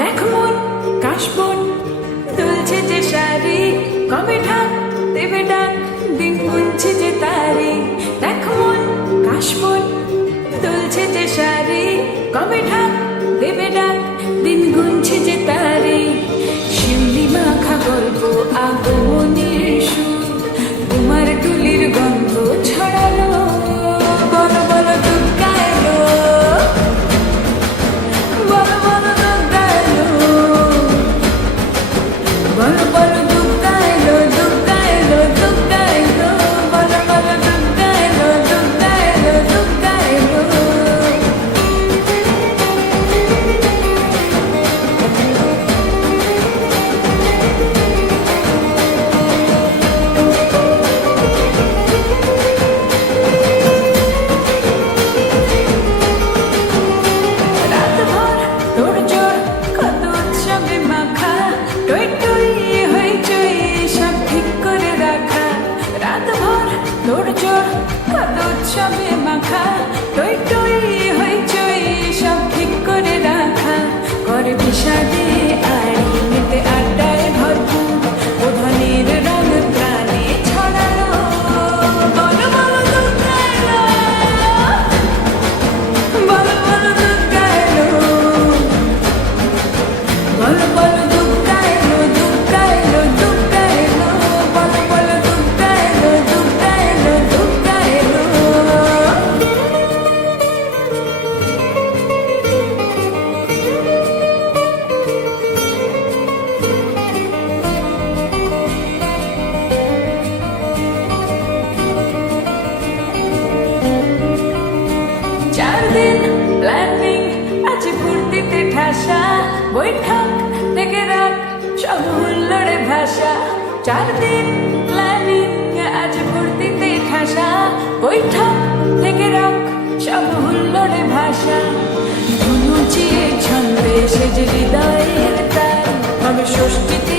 দেখ মন কাশবন দুলছে যে শাড়ি, কবে ঢাক দেবে ডাক, দিন গুনছে যে তারি। দেখ মন কাশবন দুলছে যে শাড়ি, কবে ঢাক দেবে ডাক, দিন গুনছে যে তারি। শিউলি মাখা গল্প আগমনের সুর, তোমার টুলির গন্ধ ছড়ালো। বলো বলো দুর্গা এলো, বলো বলো দুর্গা এলো, বলো বলো দুর্গা এলো, দুর্গা এলো, দুর্গা এলো, বলো বলো দুর্গা এলো, দুর্গা এলো, দুর্গা এলো। রাতভর তোড়জোড় কত উৎসবে মাখা, টই টই হইচই সব ঠিক করে রাখা। রাতভর তোড়জোড় কত উৎসবে মাখা, টই টই হইচই সব ঠিক করে রাখা। করে বিষাদে আড়ি মেতে আড্ডায় ভরপুর, বোধনের রঙ প্রাণে ছড়ালো। বলো বলো দুর্গা এলো, বলো বলো দুর্গা এলো, বলো বলো দুর্গা এলো, দুর্গা এলো, দুর্গা এলো, বলো বলো দুর্গা এলো, দুর্গা এলো, দুর্গা এলো। চার দিন প্ল্যানিং আছে ফুর্তিতে ঠাসা, বৈঠক থেকে রাখ সব হুল্লোড়ে ভাষা। চার দিন প্ল্যানিং আছে ফুর্তিতে ঠাসা, বৈঠক থেকে রাখ সব হুল্লোড়ে ভাষা। ধনুচিয়ে ছন্দে সেজে হৃদয়ের তার, হবে ষষ্ঠীতে